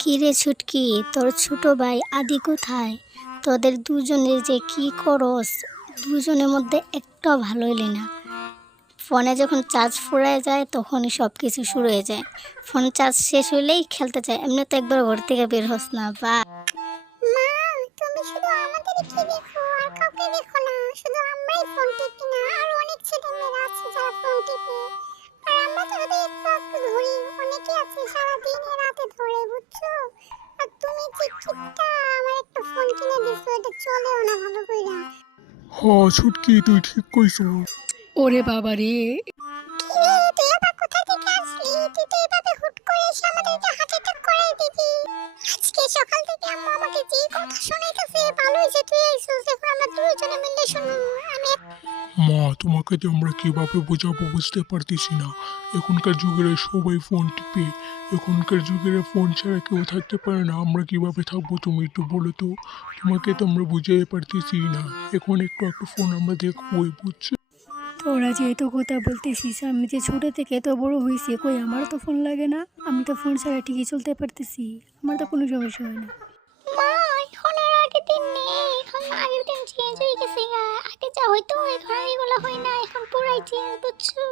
কিরে ছুটকি, তোর ছোট ভাই আদি কোথায়? তোদের দুজনের যে কি করস, দুজনের মধ্যে একটাও ভালো হইলি না। ফোনে যখন চার্জ ফুরায় যায় তখনই সব কিছু শুরু হয়ে যায়। ফোন চার্জ শেষ হইলেই খেলতে চায়, এমনি তো একবার ঘর থেকে বের হস না বা। মা, তুমি শুধু আমাদেরকে দেখো আর কাউকে দেখো না। শুধু আমরাই ফোন টিপি না, আর অনেক ছেলেমেয়েরা আছে যারা ফোন টিপে। আর আমরা তো ওদের একটু একটু ধরি। অনেকে আছে সারা দিন রাতে ধরে, বুঝছো? আর তুমি যে কিপটা আমার একটা ফোন কিনে দিছো, এটা চলেও না ভালো কইরা। হ ছুটকি, তুই ঠিক কইছো। ওরে বাবা রে! কি রে, তুই আবার কোথা থেকে আসলি? তুই তো এভাবে হুট করে এসে আমাদেরকে হার্ট অ্যাটাক করাই দিবি। আজকে সকাল থেকে আম্মু আমাকে যে কথা শোনাইতেছে, ভালোই যে তুই আইছিস, এখন আমরা দুইজনে মিলে শুনবো। মা, তোমাকে তো আমরা কিভাবে বোঝাবো বুঝতে পারতেছি না। এখনকার যুগের সবাই ফোন টিপে। এখনকার যুগের ফোন ছাড়া কেউ থাকতে পারে না। আমরা কিভাবে থাকবো তুমি একটু বলো তো। তোমাকে তো আমরা বুঝাই পারতেছি না। এখন একটু একটু ফোন আমরা দেখবোই, বুঝছো? তোরা যে এত কথা বলতেছিস, আমি যে ছোট থেকে এত বড় হয়েছি, কই আমারও তো ফোন লাগে না। আমি তো ফোন ছাড়া ঠিকই চলতে পারতেছি, আমার তো কোনো সমস্যা হয় না। মা, এখন আর আগের দিন নেই। এখন আগের দিন চেঞ্জ হয়ে গেছে গা। আগে যা হইতো এখন আর এগুলো হয় না। এখন পুরাই চেঞ্জ, বুঝছো?